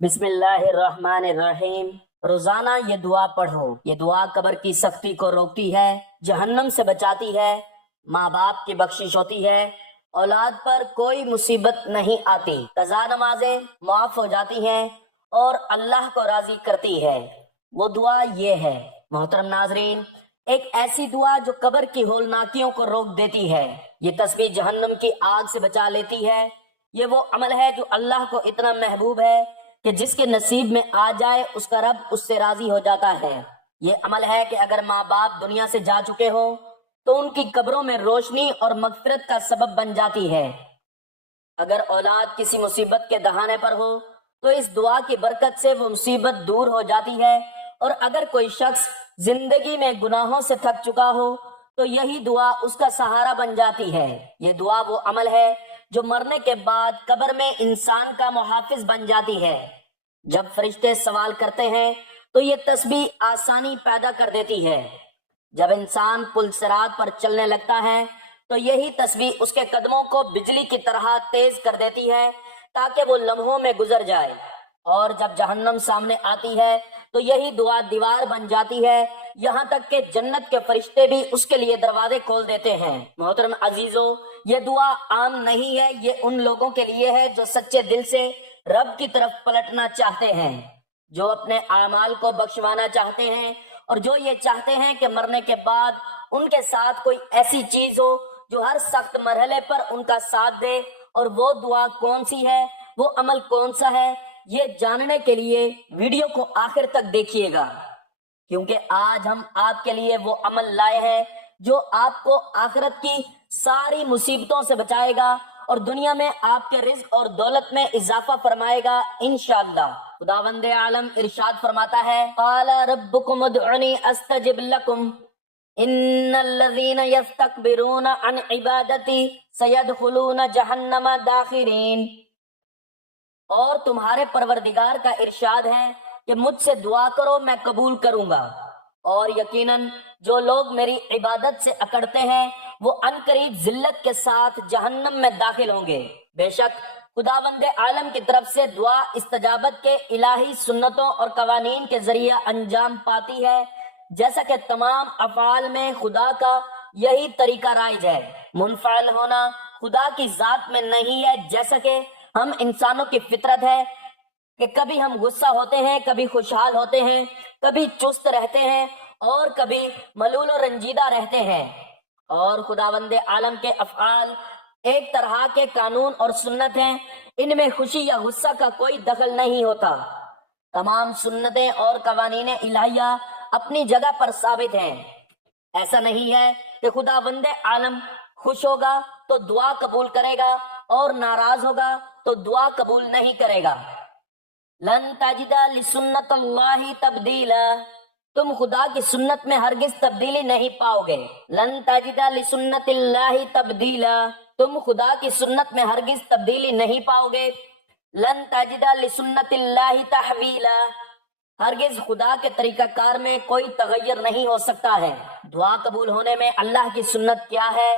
بسم اللہ الرحمن الرحیم۔ روزانہ یہ دعا پڑھو۔ یہ دعا قبر کی سختی کو روکتی ہے، جہنم سے بچاتی ہے، ماں باپ کی بخشش ہوتی ہے، اولاد پر کوئی مصیبت نہیں آتی، قضا نمازیں معاف ہو جاتی ہیں اور اللہ کو راضی کرتی ہے۔ وہ دعا یہ ہے۔ محترم ناظرین، ایک ایسی دعا جو قبر کی ہولناکیوں کو روک دیتی ہے، یہ تسبیح جہنم کی آگ سے بچا لیتی ہے۔ یہ وہ عمل ہے جو اللہ کو اتنا محبوب ہے کہ جس کے نصیب میں آ جائے اس کا رب اس سے راضی ہو جاتا ہے۔ یہ عمل ہے کہ اگر ماں باپ دنیا سے جا چکے ہوں تو ان کی قبروں میں روشنی اور مغفرت کا سبب بن جاتی ہے۔ اگر اولاد کسی مصیبت کے دہانے پر ہو تو اس دعا کی برکت سے وہ مصیبت دور ہو جاتی ہے، اور اگر کوئی شخص زندگی میں گناہوں سے تھک چکا ہو تو یہی دعا اس کا سہارا بن جاتی ہے۔ یہ دعا وہ عمل ہے جو مرنے کے بعد قبر میں انسان کا محافظ بن جاتی ہے۔ جب فرشتے سوال کرتے ہیں تو یہ تسبیح آسانی پیدا کر دیتی ہے۔ جب انسان پل صراط پر چلنے لگتا ہے تو یہی تسبیح اس کے قدموں کو بجلی کی طرح تیز کر دیتی ہے تاکہ وہ لمحوں میں گزر جائے، اور جب جہنم سامنے آتی ہے تو یہی دعا دیوار بن جاتی ہے، یہاں تک کہ جنت کے فرشتے بھی اس کے لیے دروازے کھول دیتے ہیں۔ محترم عزیزو، یہ دعا عام نہیں ہے، یہ ان لوگوں کے لیے ہے جو سچے دل سے رب کی طرف پلٹنا چاہتے ہیں، جو اپنے اعمال کو بخشوانا چاہتے ہیں، اور جو یہ چاہتے ہیں کہ مرنے کے بعد ان کے ساتھ کوئی ایسی چیز ہو جو ہر سخت مرحلے پر ان کا ساتھ دے۔ اور وہ دعا کون سی ہے، وہ عمل کون سا ہے، یہ جاننے کے لیے ویڈیو کو آخر تک دیکھیے گا، کیونکہ آج ہم آپ کے لیے وہ عمل لائے ہیں جو آپ کو آخرت کی ساری مصیبتوں سے بچائے گا اور دنیا میں آپ کے رزق اور دولت میں اضافہ فرمائے گا انشاءاللہ۔ خداوند عالم ارشاد فرماتا ہے، قال ربکم ادعونی استجب لکم ان الذین یستکبرون عن عبادتی سیدخلون جہنم داخرین۔ اور تمہارے پروردگار کا ارشاد ہے کہ مجھ سے دعا کرو میں قبول کروں گا، اور یقیناً جو لوگ میری عبادت سے اکڑتے ہیں وہ عنقریب ذلت کے ساتھ جہنم میں داخل ہوں گے۔ بے شک خداوند عالم کی طرف سے دعا استجابت کے الہی سنتوں اور قوانین کے ذریعے انجام پاتی ہے، جیسا کہ تمام افعال میں خدا کا یہی طریقہ رائج ہے۔ منفعل ہونا خدا کی ذات میں نہیں ہے، جیسا کہ ہم انسانوں کی فطرت ہے کہ کبھی ہم غصہ ہوتے ہیں، کبھی خوشحال ہوتے ہیں، کبھی چست رہتے ہیں اور کبھی ملول و رنجیدہ رہتے ہیں۔ اور خداوند عالم کے افعال ایک طرح کے قانون اور سنت ہیں، ان میں خوشی یا غصہ کا کوئی دخل نہیں ہوتا۔ تمام سنتیں اور قوانین الہیہ اپنی جگہ پر ثابت ہیں۔ ایسا نہیں ہے کہ خداوند عالم خوش ہوگا تو دعا قبول کرے گا اور ناراض ہوگا تو دعا قبول نہیں کرے گا۔ لن تجد لسنت اللہ تبدیلا، تم خدا کی سنت میں ہرگز تبدیلی نہیں پاؤ گے۔ لن تجد لسنت اللہ تبدیلا، تم خدا کی سنت میں ہرگز تبدیلی نہیں پاؤ گے۔ لن تجد لسنت اللہ تحویلا، ہرگز خدا کے طریقہ کار میں کوئی تغیر نہیں ہو سکتا ہے۔ دعا قبول ہونے میں اللہ کی سنت کیا ہے؟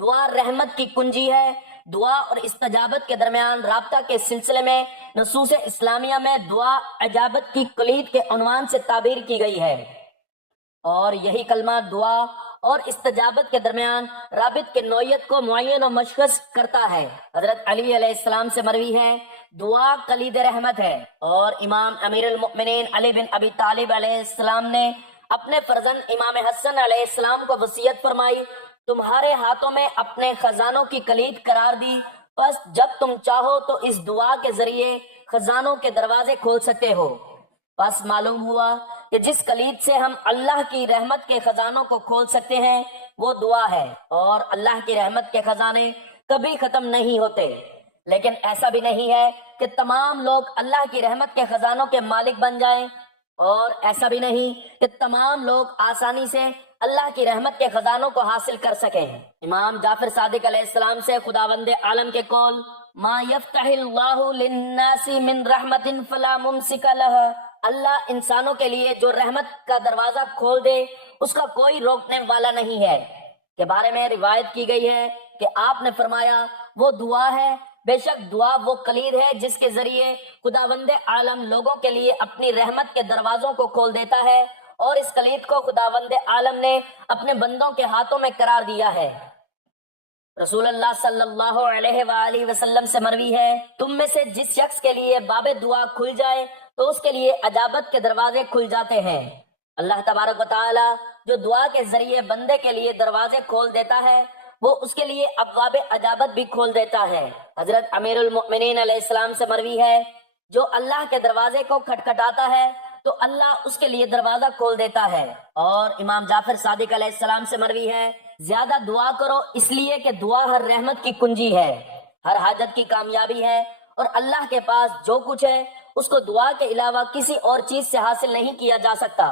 دعا رحمت کی کنجی ہے۔ دعا اور استجابت کے درمیان رابطہ کے سلسلے میں نصوص اسلامیہ میں دعا اجابت کی کلید کے عنوان سے تعبیر کی گئی ہے، اور یہی کلمہ دعا اور استجابت کے درمیان رابط کے نوعیت کو معین و مشخص کرتا ہے۔ حضرت علی علیہ السلام سے مروی ہے، دعا کلید رحمت ہے، اور امام امیر المؤمنین علی بن ابی طالب علیہ السلام نے اپنے فرزند امام حسن علیہ السلام کو وصیت فرمائی، تمہارے ہاتھوں میں اپنے خزانوں کی کلید قرار دی، پس جب تم چاہو تو اس دعا کے ذریعے خزانوں کے دروازے کھول سکتے ہو۔ پس معلوم ہوا کہ جس کلید سے ہم اللہ کی رحمت کے خزانوں کو کھول سکتے ہیں وہ دعا ہے، اور اللہ کی رحمت کے خزانے کبھی ختم نہیں ہوتے۔ لیکن ایسا بھی نہیں ہے کہ تمام لوگ اللہ کی رحمت کے خزانوں کے مالک بن جائیں، اور ایسا بھی نہیں کہ تمام لوگ آسانی سے اللہ کی رحمت کے خزانوں کو حاصل کر سکیں۔ امام جعفر صادق علیہ السلام سے خداوند عالم کے قول، ما یفتح اللہ للناس من رحمت فلا ممسک لہا، اللہ انسانوں کے لیے جو رحمت کا دروازہ کھول دے اس کا کوئی روکنے والا نہیں ہے، کے بارے میں روایت کی گئی ہے کہ آپ نے فرمایا وہ دعا ہے بے شک دعا وہ کلید ہے جس کے ذریعے خداوند عالم لوگوں کے لیے اپنی رحمت کے دروازوں کو کھول دیتا ہے، اور اس کلید کو خداوند عالم نے اپنے بندوں کے ہاتھوں میں قرار دیا ہے۔ رسول اللہ صلی اللہ علیہ وآلہ وسلم سے مروی ہے، تم میں سے جس شخص کے لیے باب دعا کھل جائے تو اس کے لیے اجابت کے دروازے کھل جاتے ہیں۔ اللہ تبارک و تعالی جو دعا کے ذریعے بندے کے لیے دروازے کھول دیتا ہے، وہ اس کے لیے ابواب اجابت بھی کھول دیتا ہے۔ حضرت امیر المؤمنین علیہ السلام سے مروی ہے، جو اللہ کے دروازے کو کھٹکھٹاتا ہے تو اللہ اس کے لیے دروازہ کھول دیتا ہے۔ اور امام جعفر صادق علیہ السلام سے مروی ہے، زیادہ دعا کرو اس لیے کہ دعا ہر رحمت کی کنجی ہے، ہر حاجت کی کامیابی ہے، اور اللہ کے پاس جو کچھ ہے اس کو دعا کے علاوہ کسی اور چیز سے حاصل نہیں کیا جا سکتا،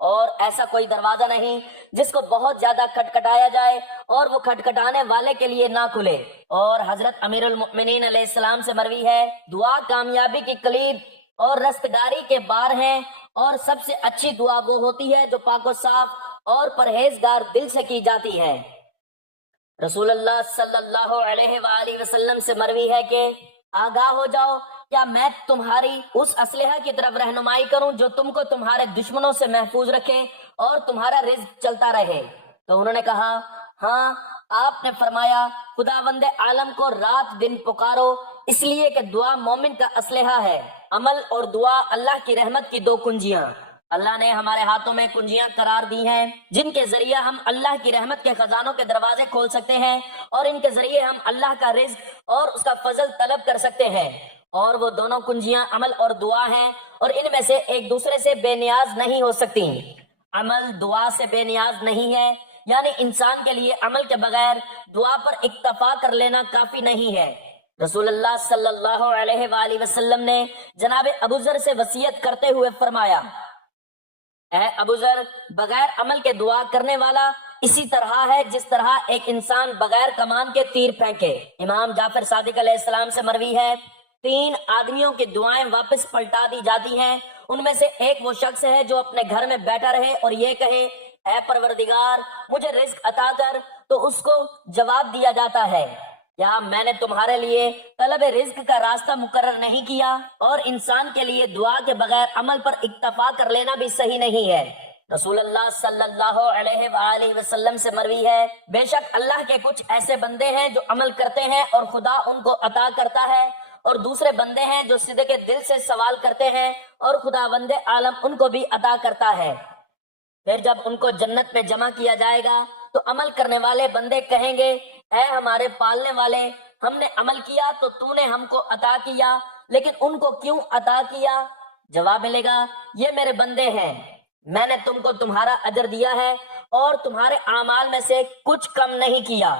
اور ایسا کوئی دروازہ نہیں جس کو بہت زیادہ کھٹکھٹایا جائے اور وہ کھٹکھٹانے والے کے لیے نہ کھلے۔ اور حضرت امیر المؤمنین علیہ السلام سے مروی ہے، دعا کامیابی کی کلید اور رستگاری کے بار ہیں، اور سب سے اچھی دعا وہ ہوتی ہے جو پاک و صاف اور پرہیزگار دل سے کی جاتی ہے۔ رسول اللہ صلی اللہ علیہ وآلہ وسلم سے مروی ہے کہ آگاہ ہو جاؤ، کیا میں تمہاری اس اسلحہ کی طرف رہنمائی کروں جو تم کو تمہارے دشمنوں سے محفوظ رکھے اور تمہارا رزق چلتا رہے؟ تو انہوں نے کہا ہاں۔ آپ نے فرمایا خداوند عالم کو رات دن پکارو، اس لیے کہ دعا مومن کا اسلحہ ہے۔ عمل اور دعا اللہ کی رحمت کی دو کنجیاں۔ اللہ نے ہمارے ہاتھوں میں کنجیاں قرار دی ہیں جن کے ذریعے ہم اللہ کی رحمت کے خزانوں کے دروازے کھول سکتے ہیں، اور ان کے ذریعے ہم اللہ کا رزق اور اس کا فضل طلب کر سکتے ہیں۔ اور وہ دونوں کنجیاں عمل اور دعا ہیں، اور ان میں سے ایک دوسرے سے بے نیاز نہیں ہو سکتی۔ عمل دعا سے بے نیاز نہیں ہے، یعنی انسان کے لیے عمل کے بغیر دعا پر اکتفا کر لینا کافی نہیں ہے۔ رسول اللہ صلی اللہ علیہ وآلہ وسلم نے جناب ابو ذر سے وصیت کرتے ہوئے فرمایا، اے ابو ذر، بغیر عمل کے دعا کرنے والا اسی طرح ہے جس طرح ایک انسان بغیر کمان کے تیر پھینکے۔ امام جعفر صادق علیہ السلام سے مروی ہے، 3 آدمیوں کی دعائیں واپس پلٹا دی جاتی ہیں، ان میں سے ایک وہ شخص ہے جو اپنے گھر میں بیٹھا رہے اور یہ کہے اے پروردگار مجھے رزق عطا کر، تو اس کو جواب دیا جاتا ہے یا میں نے تمہارے لیے طلب رزق کا راستہ مقرر نہیں کیا۔ اور انسان کے لیے دعا کے بغیر عمل پر اکتفا کر لینا بھی صحیح نہیں ہے۔ رسول اللہ صلی اللہ علیہ وآلہ وسلم سے مروی ہے، بے شک اللہ کے کچھ ایسے بندے ہیں جو عمل کرتے ہیں اور خدا ان کو عطا کرتا ہے، اور دوسرے بندے ہیں جو صدق دل سے سوال کرتے ہیں اور خداوند عالم ان کو بھی عطا کرتا ہے۔ پھر جب ان کو جنت میں جمع کیا جائے گا تو عمل کرنے والے بندے کہیں گے اے ہمارے پالنے والے، ہم نے عمل کیا تو تو نے ہم کو عطا کیا، لیکن ان کو کیوں عطا کیا؟ جواب ملے گا یہ میرے بندے ہیں، میں نے تم کو تمہارا اجر دیا ہے اور تمہارے اعمال میں سے کچھ کم نہیں کیا،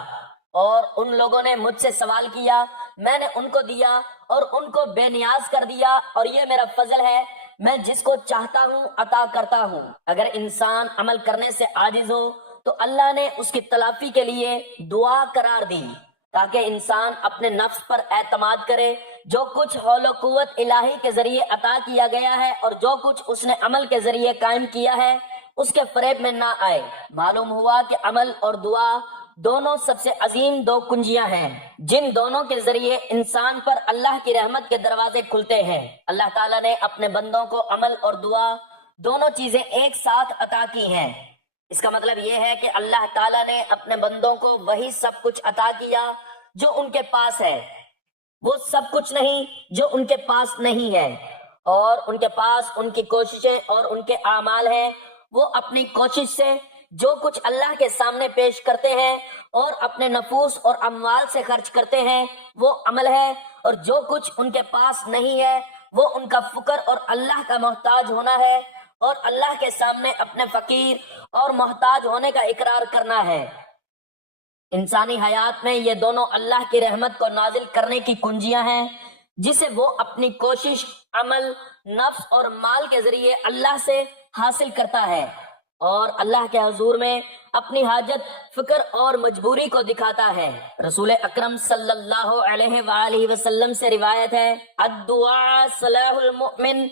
اور ان لوگوں نے مجھ سے سوال کیا، میں نے ان کو دیا اور ان کو بے نیاز کر دیا، اور یہ میرا فضل ہے، میں جس کو چاہتا ہوں عطا کرتا ہوں۔ اگر انسان عمل کرنے سے عاجز ہو تو اللہ نے اس کی تلافی کے لیے دعا قرار دی تاکہ انسان اپنے نفس پر اعتماد کرے، جو کچھ حول و قوت الہی کے ذریعے عطا کیا گیا ہے اور جو کچھ اس نے عمل کے ذریعے قائم کیا ہے اس کے فریب میں نہ آئے۔ معلوم ہوا کہ عمل اور دعا دونوں سب سے عظیم 2 کنجیاں ہیں جن دونوں کے ذریعے انسان پر اللہ کی رحمت کے دروازے کھلتے ہیں۔ اللہ تعالیٰ نے اپنے بندوں کو عمل اور دعا دونوں چیزیں ایک ساتھ عطا کی ہیں۔ اس کا مطلب یہ ہے کہ اللہ تعالیٰ نے اپنے بندوں کو وہی سب کچھ عطا کیا جو ان کے پاس ہے، وہ سب کچھ نہیں جو ان کے پاس نہیں ہے، اور ان کے پاس ان کی کوششیں اور ان کے اعمال ہیں۔ وہ اپنی کوشش سے جو کچھ اللہ کے سامنے پیش کرتے ہیں اور اپنے نفوس اور اموال سے خرچ کرتے ہیں وہ عمل ہے، اور جو کچھ ان کے پاس نہیں ہے وہ ان کا فقر اور اللہ کا محتاج ہونا ہے، اور اللہ کے سامنے اپنے فقیر اور محتاج ہونے کا اقرار کرنا ہے۔ انسانی حیات میں یہ دونوں اللہ کی رحمت کو نازل کرنے کی کنجیاں ہیں جسے وہ اپنی کوشش، عمل، نفس اور مال کے ذریعے اللہ سے حاصل کرتا ہے، اور اللہ کے حضور میں اپنی حاجت، فکر اور مجبوری کو دکھاتا ہے۔ رسول اکرم صلی اللہ علیہ وآلہ وسلم سے روایت ہے، الدعاء صلاح المؤمن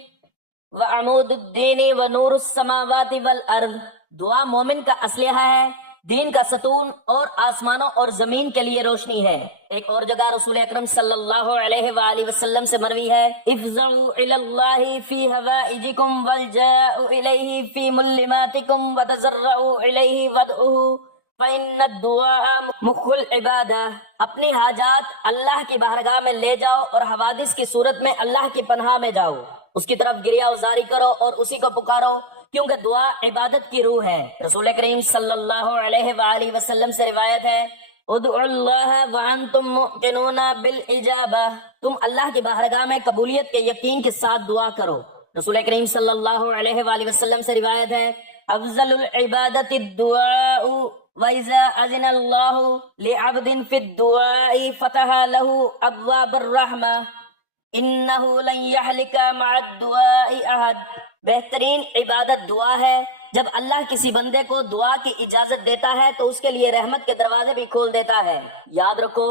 وعمود الدین ونور السماوات والارض، دعا مومن کا اسلحہ ہے، دین کا ستون اور آسمانوں اور زمین کے لیے روشنی ہے۔ ایک اور جگہ رسول اکرم صلی اللہ علیہ وآلہ وسلم سے مروی ہے، افزعوا الی اللہ فی حوائجکم والجاؤ الیہ فی ملماتکم وتضرعوا الیہ وادعوہ فإن الدعاء مخ العبادہ۔ اپنی حاجات اللہ کی بارگاہ میں لے جاؤ اور حوادث کی صورت میں اللہ کی پناہ میں جاؤ، اس کی طرف گریہ وزاری کرو اور اسی کو پکارو، کیونکہ دعا عبادت کی روح ہے۔ رسول کریم صلی اللہ علیہ وآلہ وسلم سے روایت ہے، ادعوا اللہ وانتم موقنون بالاجابہ، تم اللہ کی بارگاہ میں قبولیت کے یقین کے ساتھ دعا کرو۔ رسول کریم صلی اللہ علیہ وآلہ وسلم سے روایت ہے، افضل العبادت الدعاء وَإِذَا أَذِنَ اللَّهُ لِعَبْدٍ فِي الدُّعَاءِ فَتَحَ لَهُ أَبْوَابَ الرَّحْمَةِ إِنَّهُ لَن يَهْلِكَ مَعَ الدُّعَاءِ أَحَدٌ۔ بہترین عبادت دعا ہے۔ جب اللہ کسی بندے کو دعا کی اجازت دیتا ہے تو اس کے لیے رحمت کے دروازے بھی کھول دیتا ہے۔ یاد رکھو،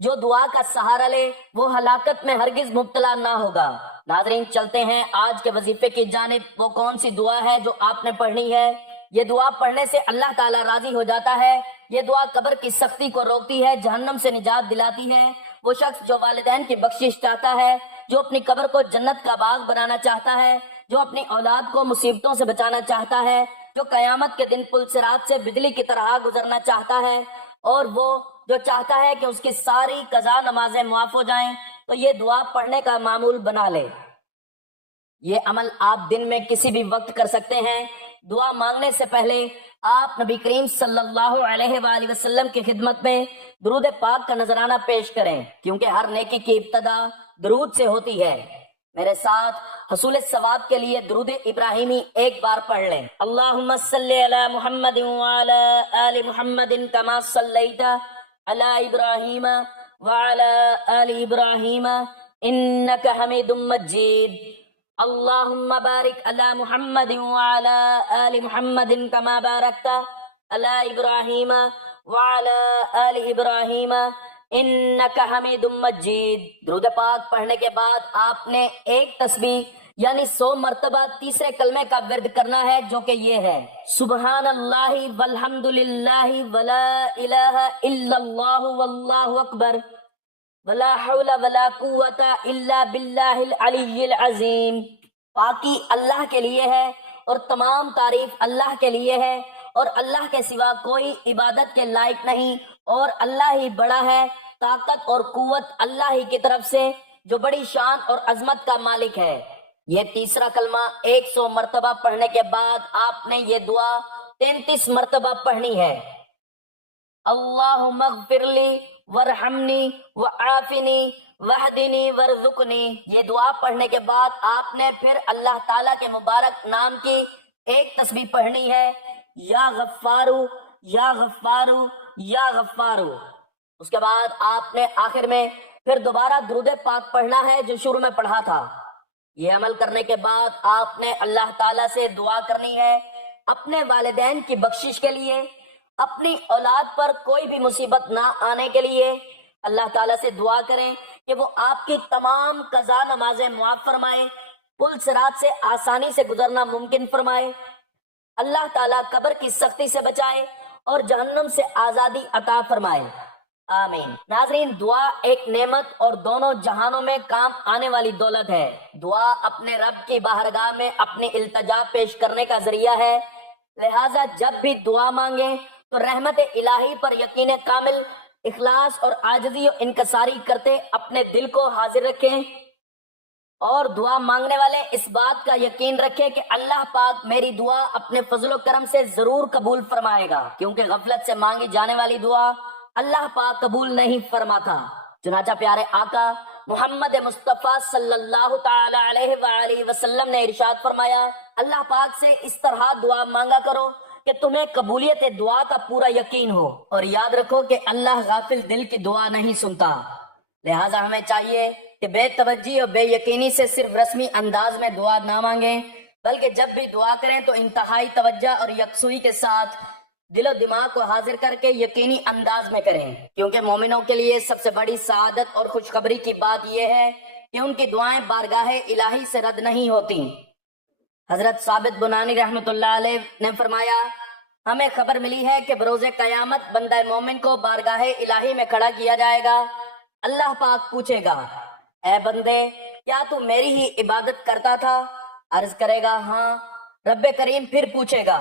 جو دعا کا سہارا لے وہ ہلاکت میں ہرگز مبتلا نہ ہوگا۔ ناظرین، چلتے ہیں آج کے وظیفے کی جانب۔ وہ کون سی دعا ہے جو آپ نے پڑھنی ہے؟ یہ دعا پڑھنے سے اللہ تعالیٰ راضی ہو جاتا ہے۔ یہ دعا قبر کی سختی کو روکتی ہے، جہنم سے نجات دلاتی ہے۔ وہ شخص جو والدین کی بخشش چاہتا ہے، جو اپنی قبر کو جنت کا باغ بنانا چاہتا ہے، جو اپنی اولاد کو مصیبتوں سے بچانا چاہتا ہے، جو قیامت کے دن پل صراط سے بجلی کی طرح گزرنا چاہتا ہے، اور وہ جو چاہتا ہے کہ اس کی ساری قضا نمازیں معاف ہو جائیں، تو یہ دعا پڑھنے کا معمول بنا لے۔ یہ عمل آپ دن میں کسی بھی وقت کر سکتے ہیں۔ دعا مانگنے سے پہلے آپ نبی کریم صلی اللہ علیہ وآلہ وسلم کی خدمت میں درود پاک کا نذرانہ پیش کریں، کیونکہ ہر نیکی کی ابتدا درود سے ہوتی ہے۔ میرے ساتھ حصول ثواب کے لیے درود ابراہیمی ایک بار پڑھ لیں۔ اللہم صلی علی محمد وعلی آل محمد کما صلیت علی ابراہیم وعلی آل ابراہیم انک حمید مجید۔ اللہم بارک علی محمد وعلی آل محمد کما بارکت علی ابراہیم وعلی آل ابراہیم انک حمید مجید۔ درود پاک پڑھنے کے بعد آپ نے ایک تسبیح یعنی 100 مرتبہ تیسرے کلمے کا ورد کرنا ہے، جو کہ یہ ہے، سبحان اللہ والحمد للہ ولا الہ الا اللہ واللہ اکبر ولا حول ولا قوت الا باللہ العلی العظیم۔ پاکی اللہ کے لیے ہے اور تمام تعریف اللہ کے لیے ہے، اور اللہ کے سوا کوئی عبادت کے لائق نہیں، اور اللہ ہی بڑا ہے۔ طاقت اور قوت اللہ ہی کی طرف سے، جو بڑی شان اور عظمت کا مالک ہے۔ یہ تیسرا کلمہ 100 مرتبہ پڑھنے کے بعد آپ نے یہ دعا 33 مرتبہ پڑھنی ہے۔ اللہم اغفر لی ورحمنی وعافنی وحدنی ورزقنی۔ یہ دعا پڑھنے کے بعد آپ نے پھر اللہ تعالیٰ کے مبارک نام کی ایک تسبیح پڑھنی ہے، یا غفارو یا غفارو یا غفارو۔ اس کے بعد آپ نے آخر میں پھر دوبارہ درود پاک پڑھنا ہے جو شروع میں پڑھا تھا۔ یہ عمل کرنے کے بعد آپ نے اللہ تعالیٰ سے دعا کرنی ہے اپنے والدین کی بخشش کے لیے، اپنی اولاد پر کوئی بھی مصیبت نہ آنے کے لیے۔ اللہ تعالیٰ سے دعا کریں کہ وہ آپ کی تمام قضا نمازیں معاف فرمائے، پل صراط سے آسانی سے گزرنا ممکن فرمائے، اللہ تعالیٰ قبر کی سختی سے بچائے اور جہنم سے آزادی عطا فرمائے، آمین۔ ناظرین، دعا ایک نعمت اور دونوں جہانوں میں کام آنے والی دولت ہے۔ دعا اپنے رب کی بارگاہ میں اپنی التجا پیش کرنے کا ذریعہ ہے، لہٰذا جب بھی دعا مانگیں تو رحمت الہی پر یقین کامل، اخلاص اور عاجزی و انکساری کرتے اپنے دل کو حاضر رکھیں، اور دعا مانگنے والے اس بات کا یقین رکھیں کہ اللہ پاک میری دعا اپنے فضل و کرم سے ضرور قبول فرمائے گا، کیونکہ غفلت سے مانگی جانے والی دعا اللہ پاک قبول نہیں فرماتا۔ چنانچہ پیارے آقا محمد مصطفیٰ صلی اللہ تعالی علیہ وآلہ وسلم نے ارشاد فرمایا، اللہ پاک سے اس طرح دعا مانگا کرو کہ تمہیں قبولیت دعا کا پورا یقین ہو، اور یاد رکھو کہ اللہ غافل دل کی دعا نہیں سنتا۔ لہٰذا ہمیں چاہیے کہ بے توجہی اور بے یقینی سے صرف رسمی انداز میں دعا نہ مانگیں، بلکہ جب بھی دعا کریں تو انتہائی توجہ اور یکسوئی کے ساتھ دل و دماغ کو حاضر کر کے یقینی انداز میں کریں، کیونکہ مومنوں کے لیے سب سے بڑی سعادت اور خوشخبری کی بات یہ ہے کہ ان کی دعائیں بارگاہ الہی سے رد نہیں ہوتی۔ حضرت ثابت بنانی رحمۃ اللہ علیہ نے فرمایا، ہمیں خبر ملی ہے کہ بروز قیامت بندہ مومن کو بارگاہ الہی میں کھڑا کیا جائے گا۔ اللہ پاک پوچھے گا، اے بندے کیا تو میری ہی عبادت کرتا تھا؟ عرض کرے گا ہاں۔ رب کریم پھر پوچھے گا،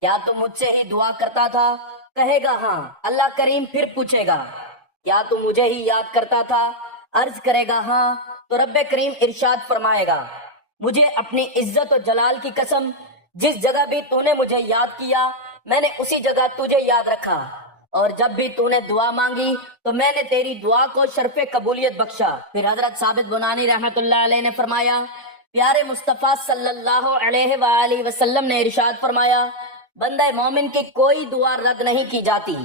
کیا تو مجھ سے ہی دعا کرتا تھا؟ کہے گا ہاں۔ اللہ کریم پھر پوچھے گا، کیا تو مجھے ہی یاد کرتا تھا؟ عرض کرے گا ہاں۔ تو رب کریم ارشاد فرمائے گا، مجھے اپنی عزت و جلال کی قسم، جس جگہ بھی تو نے مجھے یاد کیا میں نے اسی جگہ تجھے یاد رکھا، اور جب بھی تو نے دعا مانگی تو میں نے تیری دعا کو شرف قبولیت بخشا۔ پھر حضرت ثابت بنانی رحمت اللہ علیہ نے فرمایا، پیارے مصطفیٰ صلی اللہ علیہ وآلہ وسلم نے ارشاد فرمایا، بندہ مومن کی کوئی دعا رد نہیں کی جاتی۔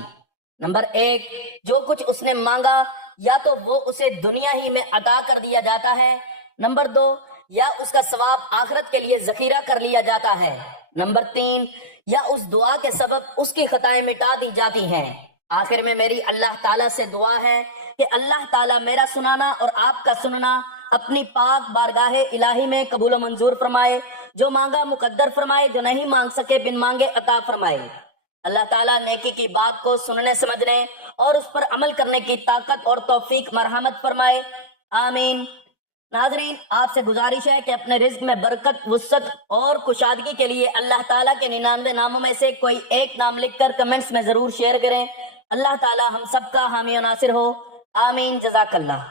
نمبر 1، جو کچھ اس نے مانگا یا تو وہ اسے دنیا ہی میں عطا کر دیا جاتا ہے۔ نمبر 2، یا اس کا ثواب آخرت کے لیے ذخیرہ کر لیا جاتا ہے۔ نمبر 3، یا اس دعا کے سبب اس کی خطائیں مٹا دی جاتی ہیں۔ آخر میں میری اللہ تعالیٰ سے دعا ہے کہ اللہ تعالیٰ میرا سنانا اور آپ کا سننا اپنی پاک بارگاہ الہی میں قبول و منظور فرمائے، جو مانگا مقدر فرمائے، جو نہیں مانگ سکے بن مانگے عطا فرمائے۔ اللہ تعالیٰ نیکی کی بات کو سننے سمجھنے اور اس پر عمل کرنے کی طاقت اور توفیق مرحمت فرمائے، آمین۔ ناظرین، آپ سے گزارش ہے کہ اپنے رزق میں برکت، وسعت اور کشادگی کے لیے اللہ تعالیٰ کے 99 ناموں میں سے کوئی ایک نام لکھ کر کمنٹس میں ضرور شیئر کریں۔ اللہ تعالیٰ ہم سب کا حامی و ناصر ہو، آمین، جزاک اللہ۔